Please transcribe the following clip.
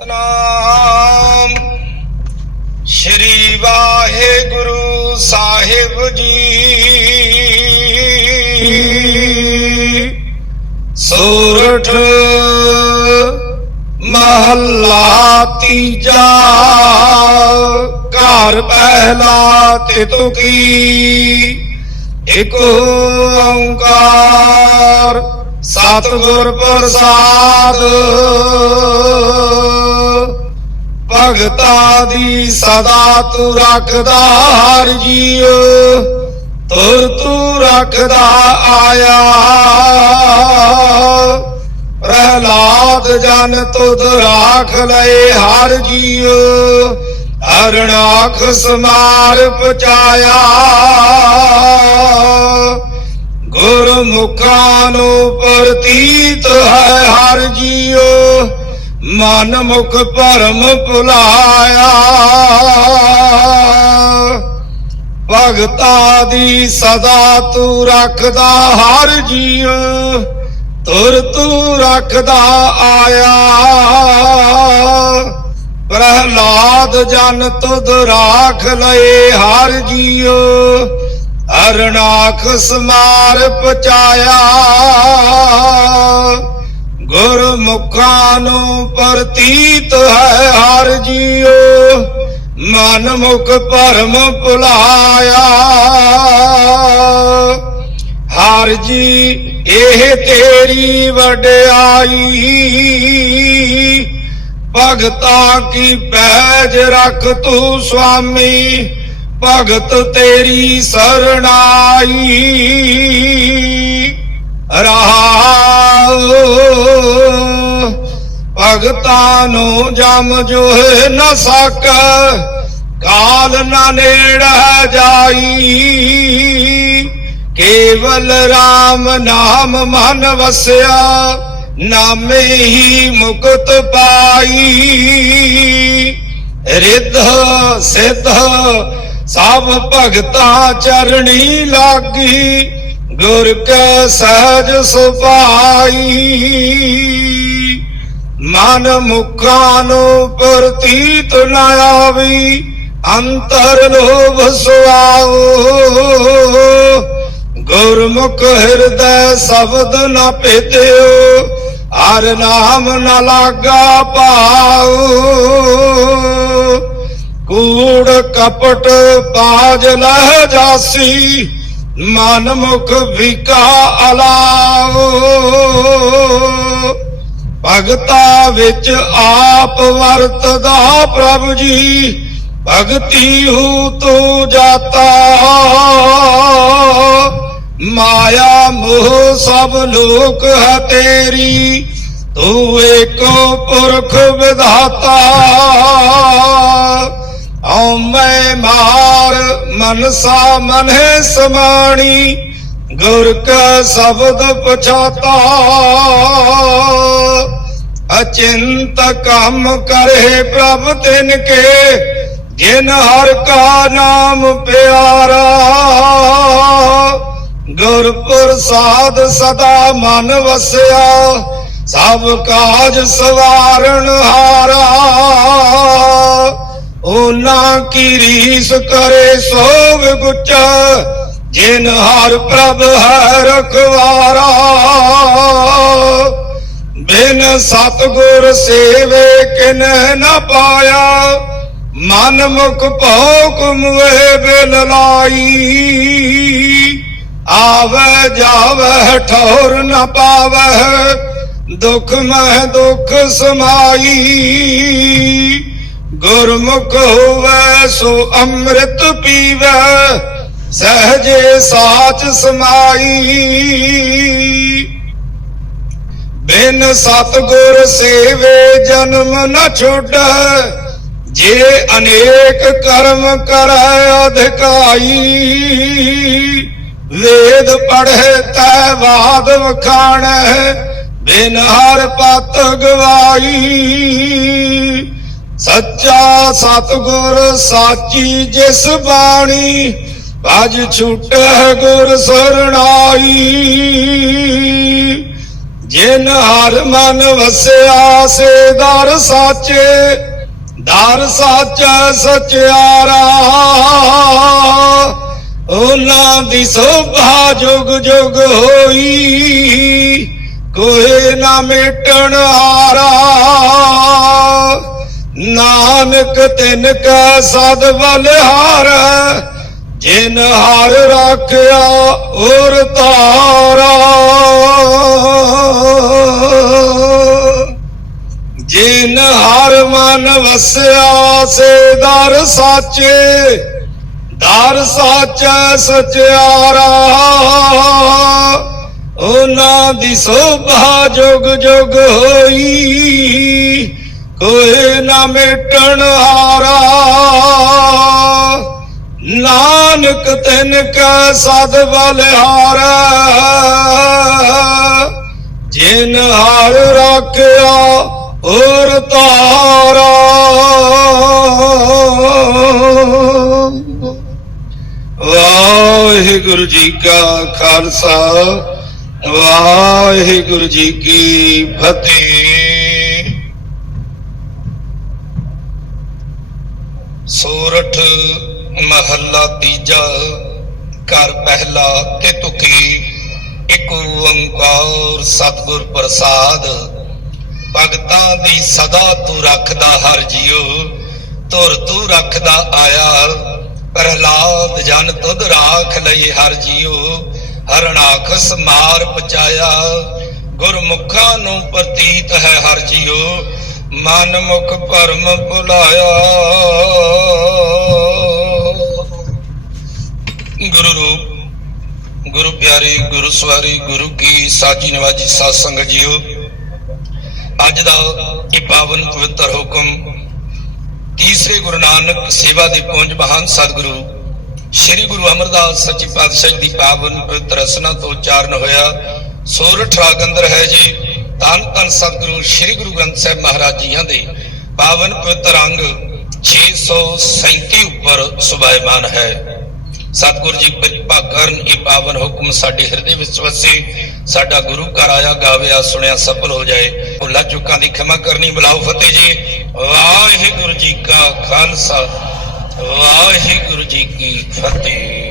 ਸਤਨਾਮ ਸ਼੍ਰੀ ਵਾਹਿਗੁਰੂ ਸਾਹਿਬ ਜੀ ਸੂਰਠ ਮਹੱਲਾ ਤੀਜਾ ਘਰ ਪਹਿਲਾ ਤੇ ਤੁਕੀ ਇਕ ਓੰਕਾਰ ਸਤਿਗੁਰ ਪ੍ਰਸਾਦ ਭਗਤਾ ਦੀ ਸਦਾ ਤੂੰ ਰੱਖਦਾ ਹਰ ਜੀਉ ਤੁਰ ਤੂੰ ਰੱਖਦਾ ਆਇਆ। ਪ੍ਰਹਲਾਦ ਜਨ ਤੁਧ ਰਾਖ ਲਏ ਹਰ ਜੀਉ ਅਰਣਾਖ ਸਮਾਰ ਪਚਾਇਆ ਗੁਰਮੁਖਾਂ ਨੂੰ ਪ੍ਰਤੀਤ ਹੈ ਹਰ ਜੀਉ ਮਨ ਮੁਖ ਭਰਮ ਭੁਲਾਇਆ। ਭਗਤਾ ਦੀ ਸਦਾ ਤੂੰ ਰੱਖਦਾ, ਹਰ ਜੀਉ ਤੁਰ ਤੂੰ ਰੱਖਦਾ ਆਇਆ। ਪ੍ਰਹਲਾਦ ਜਨ ਤੁਧ ਰਾਖ ਲਏ, ਹਰ ਜੀਉ ਅਰਣਾਖ ਸਮਾਰ ਪਚਾਇਆ ਗੁਰਮੁਖਾਂ ਨੂੰ ਪ੍ਰਤੀਤ ਹੈ, ਹਰ ਜੀਉ। ਮਨ ਮੁਖ ਭਰਮ ਭੁਲਾਇਆ। ਹਰ ਜੀ, ਇਹ ਤੇਰੀ ਵਡਿਆਈ। ਭਗਤਾ ਕੀ ਪੈਜ ਰੱਖ ਤੂੰ ਸੁਆਮੀ? ਭਗਤ ਤੇਰੀ ਸਰਣਾਈ। ਰਹਾਉ ਭਗਤਾਂ ਨੂੰ ਜਮ ਜੋਹ ਨ ਸਕ, ਕਾਲ ਨ ਨੇੜ ਜਾਈ। ਕੇਵਲ RAM ਨਾਮ ਮਨ ਵਸਿਆ, ਨਾਮੇ ਹੀ ਮੁਕਤ ਪਾਈ। ਰਿੱਧ, ਸਿੱਧ, ਸਭ ਭਗਤਾ ਚਰਣੀ ਲਾਗੀ, ਗੁਰ ਕੈ ਸਹਜ ਸੁਭਾਈ। ਮਨ ਮੁਖਾਂ ਨੂੰ ਪ੍ਰਤੀਤ ਨਾ ਆਵੀ, ਅੰਤਰ ਲੋਭ ਸੁਆਓ ਗੁਰਮੁਖ ਹਿਰਦੈ ਸ਼ਬਦ ਨਾ ਭੇਦਿਓ, ਹਰ ਨਾਮ ਨਾ ਲਾਗਾ ਪਾਉ। ਕੂੜ ਕਪਟ ਪਾਜ ਲਹਿ ਜਾਸੀ, ਮਨ ਮੁਖ ਵਿਕਾ ਅਲਾ ਭਗਤਾ ਵਿੱਚ ਆਪ ਵਰਤਦਾ ਪ੍ਰਭ ਜੀ। ਭਗਤੀ ਹੂ ਤੂੰ ਜਾਤਾ। ਮਾਇਆ ਮੋਹ ਸਭ ਲੋਕ ਹੈ ਤੇਰੀ। ਤੂੰ ਏਕੋ ਪੁਰਖ ਵਿਧਾਤਾ। ਓ ਮੈਂ ਮਾਰ ਮਨਸਾ ਮਨਹਿ ਸਮਾਣੀ। ਗੁਰ ਕਾ ਸ਼ਬਦ ਪਛਾਤਾ। ਅਚਿੰਤ ਕੰਮ ਕਰੇ ਪ੍ਰਭ ਤਿਨ ਕੇ ਜਿਨ ਹਰ ਕਾ ਨਾਮ ਪਿਆਰਾ। ਗੁਰ ਪ੍ਰਸਾਦ ਸਦਾ ਮਨ ਵਸਿਆ, ਸਭ ਕਾਜ ਸਵਾਰਨ ਹਾਰਾ। ਉਹਨਾਂ ਕੀ ਰੀਸ ਕਰੇ ਸੋਵ ਗੁੱਚ, ਜਿਨ ਹਰ ਪ੍ਰਭ ਹੈ ਰਖਵਾਰਾ। ਸਤਗੁਰ ਸੇਵੇ ਕਿਨ ਨ ਪਾਇਆ? ਮਨ ਮੁਖ ਭਉ ਕੁਮਵੇ ਬਿਲ ਲਾਈ। ਆਵੇ ਜਾਵੇ ਠੌਰ ਨ ਪਾਵੇ, ਦੁਖ ਮਹਿ ਦੁਖ ਸਮਾਈ। ਗੁਰਮੁਖ ਹੋਵੇ ਸੋ ਅੰਮ੍ਰਿਤ ਪੀਵੇ, ਸਹਜੇ ਸਾਚ ਸਮਾਈ। ਬਿਨ ਸਤਗੁਰ ਸੇਵੇ ਜਨਮ ਨਾ ਛੋੜੈ ਜੇ ਅਨੇਕ ਕਰਮ ਕਰੈ ਅਧਿਕਾਈ, ਵੇਦ ਪੜ੍ਹੇ ਤੈ ਬਾਦ ਵਖਾਣੈ, ਬਿਨ ਹਰ ਪਤ ਗਵਾਈ। ਸੱਚਾ ਸਤਗੁਰ ਸਾਚੀ ਜਿਸ ਬਾਣੀ, ਭਜ ਛੁਟੈ ਗੁਰ ਸਰਣਾਈ। ਜਿਨ ਹਰ ਮਨ ਵਸਿਆ, ਸੇ ਦਰ ਸਾਚੇ, ਦਰ ਸਾਚਾ ਸਚਿਆਰਾ ਉਹਨਾਂ ਦੀ ਸੋਭਾ ਜੁਗ ਜੁਗ ਹੋਈ, ਕੋਈ ਨਾ ਮਿਟਣ ਹਾਰਾ। ਨਾਨਕ ਤਿਨ ਕੈ ਸਦ ਬਲਿਹਾਰ, ਜਿਨ ਹਰ ਰੱਖਿਆ ਔਰ ਤਾਰਾ ਮਨ ਵਸਿਆ ਸੇ ਦਰ ਸਾਚੇ, ਦਰ ਸਾਚਾ ਸਚਿਆਰਾ ਉਹਨਾਂ ਦੀ ਸੋਭਾ ਜੁਗ ਜੁਗ ਹੋਈ, ਕੋਈ ਨਾ ਮਿਟਣ ਹਾਰਾ। ਨਾਨਕ ਤਿਨ ਕੈ ਸਦ ਬਲਿਹਾਰਾ, ਜਿਨ ਹਰ ਰਾਖਿਆ ਔਰ ਤਾਰਾ। ਵਾਹਿਗੁਰੂ ਜੀ ਕਾ ਖਾਲਸਾ, ਵਾਹਿਗੁਰੂ ਜੀ ਕੀ ਫਤਿਹ। ਸੋਰਠ ਮਹੱਲਾ ਤੀਜਾ, ਘਰ ਪਹਿਲਾ ਤੇ ਤੁਕੀ ਇੱਕ ਓੰਕਾਰ ਸਤਿਗੁਰ ਪ੍ਰਸਾਦ। ਭਗਤਾਂ ਦੀ ਸਦਾ ਤੂੰ ਰੱਖਦਾ ਹਰ ਜੀਉ ਤੁਰ ਤੂੰ ਰੱਖਦਾ ਆਇਆ। ਪ੍ਰਹਲਾਦ ਜਨ ਤੁਧ ਰਾਖ ਲਈ ਹਰ ਜੀਉ ਹਰਣਾਖਸ ਮਾਰ ਪਚਾਇਆ। ਗੁਰਮੁਖਾਂ ਨੂੰ ਪ੍ਰਤੀਤ ਹੈ ਹਰ ਜੀਉ, ਮਨ ਮੁਖ ਭਰਮ ਭੁਲਾਇਆ। ਗੁਰੂ ਰੂਪ, ਗੁਰੂ ਪਿਆਰੇ, ਗੁਰੂ ਸਵਾਰੀ, ਗੁਰੂ ਕੀ ਸਾਜੀ ਨਵਾਜੀ ਸਾਧ ਸੰਗਤ ਜੀਓ ਅੱਜ ਦਾ ਇਹ ਪਾਵਨ ਪਵਿੱਤਰ ਹੁਕਮ ਤੀਸਰੇ ਗੁਰੂ ਨਾਨਕ ਸੇਵਾ ਦੇ ਪੁੰਜ ਮਹਾਨ ਸਤਿਗੁਰੂ ਸ੍ਰੀ ਗੁਰੂ ਅਮਰਦਾਸ ਸੱਚੇ ਪਾਤਸ਼ਾਹ ਦੀ ਪਾਵਨ ਪਵਿੱਤਰ ਰਸਨਾ ਤੋਂ ਉਚਾਰਨ ਹੋਇਆ। ਸੋਰਠ ਰਾਗ ਅੰਦਰ ਹੈ ਜੀ। ਧੰਨ ਧੰਨ ਸਤਿਗੁਰੂ ਸ੍ਰੀ ਗੁਰੂ ਗ੍ਰੰਥ ਸਾਹਿਬ ਮਹਾਰਾਜ ਜੀਆਂ ਦੇ। ਪਾਵਨ ਪਵਿੱਤਰ ਅੰਗ 637 ਉੱਪਰ ਸੁਭਾਇਮਾਨ ਹੈ। ਸਤਿਗੁਰੂ ਜੀ ਕਿਰਪਾ ਕਰਨ ਇਹ ਪਾਵਨ ਹੁਕਮ ਸਾਡੇ ਹਿਰਦੇ ਵਿੱਚ ਵਸੇ। ਸਾਡਾ ਗੁਰੂ ਘਰ ਆਇਆ ਗਾਵਿਆ ਸੁਣਿਆ, ਸਫਲ ਹੋ ਜਾਏ। ਭੁੱਲਾ ਚੁੱਕਾਂ ਦੀ ਖਿਮਾ ਕਰਨੀ, ਬੁਲਾਓ ਫਤਿਹ ਜੀ। ਵਾਹਿਗੁਰੂ ਜੀ ਕਾ ਖਾਲਸਾ, ਵਾਹਿਗੁਰੂ ਜੀ ਕੀ ਫਤਿਹ।